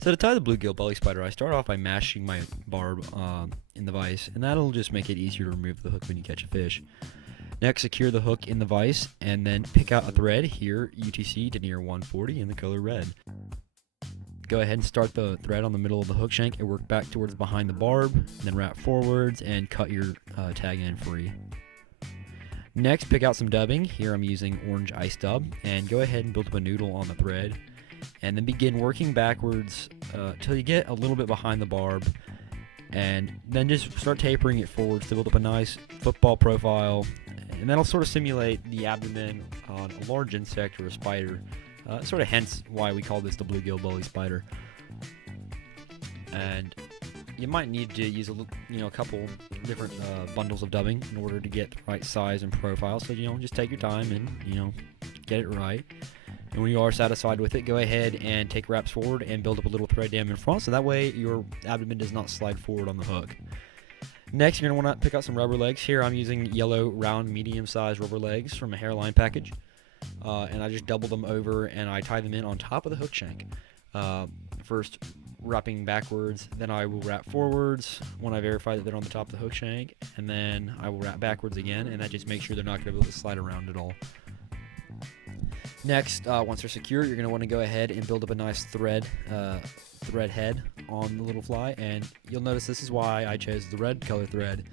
So to tie the bluegill bully spider, I start off by mashing my barb in the vise, and that'll just make it easier to remove the hook when you catch a fish. Next, secure the hook in the vise, and then pick out a thread, here UTC denier 140 in the color red. Go ahead and start the thread on the middle of the hook shank and work back towards behind the barb, then wrap forwards and cut your tag end free. Next, pick out some dubbing. Here I'm using orange ice dub, and go ahead and build up a noodle on the thread, and then begin working backwards till you get a little bit behind the barb, and then just start tapering it forwards to build up a nice football profile, and that'll sort of simulate the abdomen on a large insect or a spider, sort of hence why we call this the Bluegill Bully Spider. And you might need to use a couple different bundles of dubbing in order to get the right size and profile. So just take your time and get it right. And when you are satisfied with it, go ahead and take wraps forward and build up a little thread dam in front, so that way your abdomen does not slide forward on the hook. Next, you're going to want to pick out some rubber legs. Here I'm using yellow round medium-sized rubber legs from a hairline package, and I just double them over and I tie them in on top of the hook shank. First wrapping backwards, then I will wrap forwards when I verify that they're on the top of the hook shank, and then I will wrap backwards again, and that just makes sure they're not going to be able to slide around at all. Next, once they're secure, you're going to want to go ahead and build up a nice thread head on the little fly, and you'll notice this is why I chose the red color thread.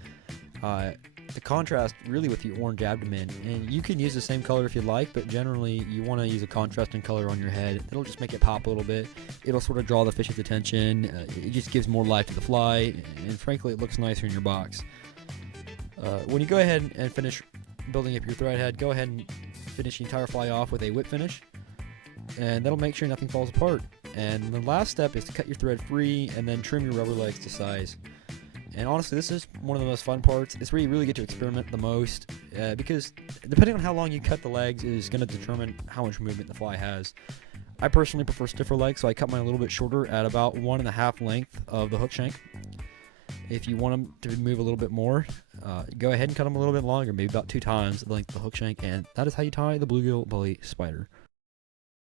The contrast really with your orange abdomen, and you can use the same color if you like, but generally you want to use a contrasting color on your head. It'll just make it pop a little bit. It'll sort of draw the fish's attention. It just gives more life to the fly, and frankly it looks nicer in your box. When you go ahead and finish building up your thread head, go ahead and finish the entire fly off with a whip finish, and that'll make sure nothing falls apart. And the last step is to cut your thread free and then trim your rubber legs to size. And honestly, this is one of the most fun parts. It's where you really get to experiment the most, because depending on how long you cut the legs is going to determine how much movement the fly has. I personally prefer stiffer legs, so I cut mine a little bit shorter at about 1.5 length of the hook shank. If you want them to move a little bit more, go ahead and cut them a little bit longer, maybe about 2 times the length of the hook shank, and that is how you tie the Bluegill Bully Spider.